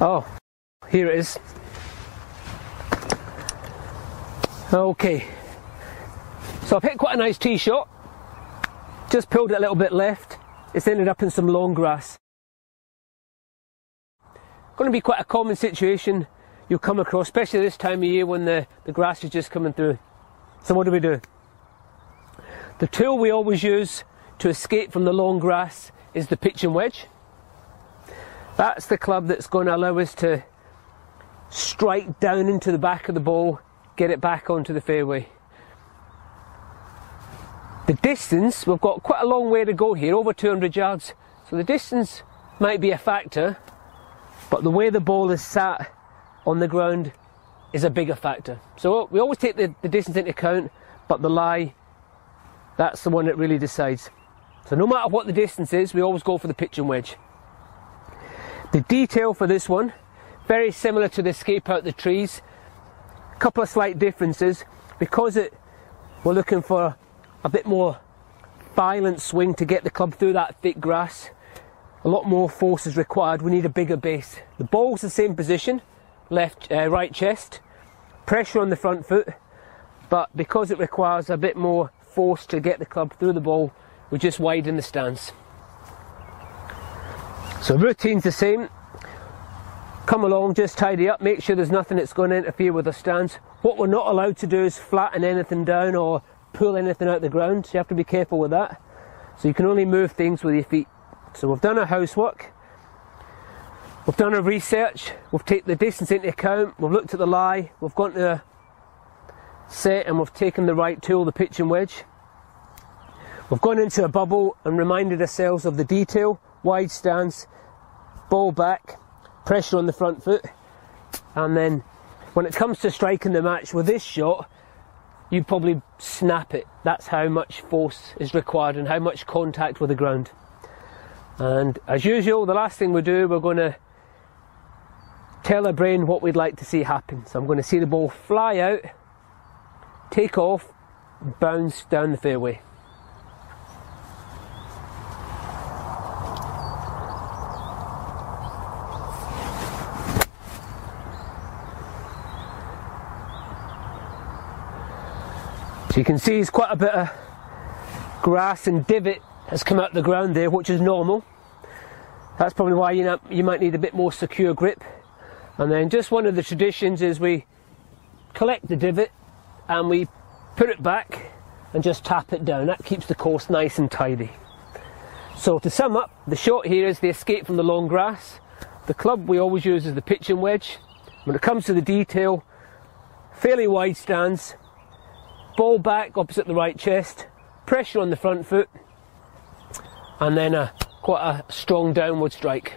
Oh, here it is. Okay, so I've hit quite a nice tee shot, just pulled it a little bit left, it's ended up in some long grass. Going to be quite a common situation you'll come across, especially this time of year when the grass is just coming through. So what do? The tool we always use to escape from the long grass is the pitching wedge. That's the club that's going to allow us to strike down into the back of the ball, get it back onto the fairway. The distance, we've got quite a long way to go here, over 200 yards, so the distance might be a factor, but the way the ball is sat on the ground is a bigger factor. So we always take the distance into account, but the lie, that's the one that really decides. So no matter what the distance is, we always go for the pitching wedge. The detail for this one, very similar to the escape out the trees. A couple of slight differences. Because we're looking for a bit more violent swing to get the club through that thick grass, a lot more force is required. We need a bigger base. The ball's the same position, right chest, pressure on the front foot, but because it requires a bit more force to get the club through the ball, we just widen the stance. So routine's the same. Come along, just tidy up, make sure there's nothing that's going to interfere with the stance. What we're not allowed to do is flatten anything down or pull anything out the ground, so you have to be careful with that. So you can only move things with your feet. So we've done our housework, we've done our research, we've taken the distance into account, we've looked at the lie, we've gone to a set and we've taken the right tool, the pitching wedge. We've gone into a bubble and reminded ourselves of the detail, wide stance, ball back, pressure on the front foot, and then when it comes to striking the match with this shot, you probably snap it. That's how much force is required and how much contact with the ground. And as usual, the last thing we do, we're going to tell our brain what we'd like to see happen. So I'm going to see the ball fly out, take off, bounce down the fairway. So you can see there's quite a bit of grass and divot has come out the ground there, which is normal. That's probably why you might need a bit more secure grip. And then just one of the traditions is we collect the divot and we put it back and just tap it down. That keeps the course nice and tidy. So to sum up, the shot here is the escape from the long grass. The club we always use is the pitching wedge. When it comes to the detail, fairly wide stance, ball back opposite the right chest, pressure on the front foot, and then quite a strong downward strike.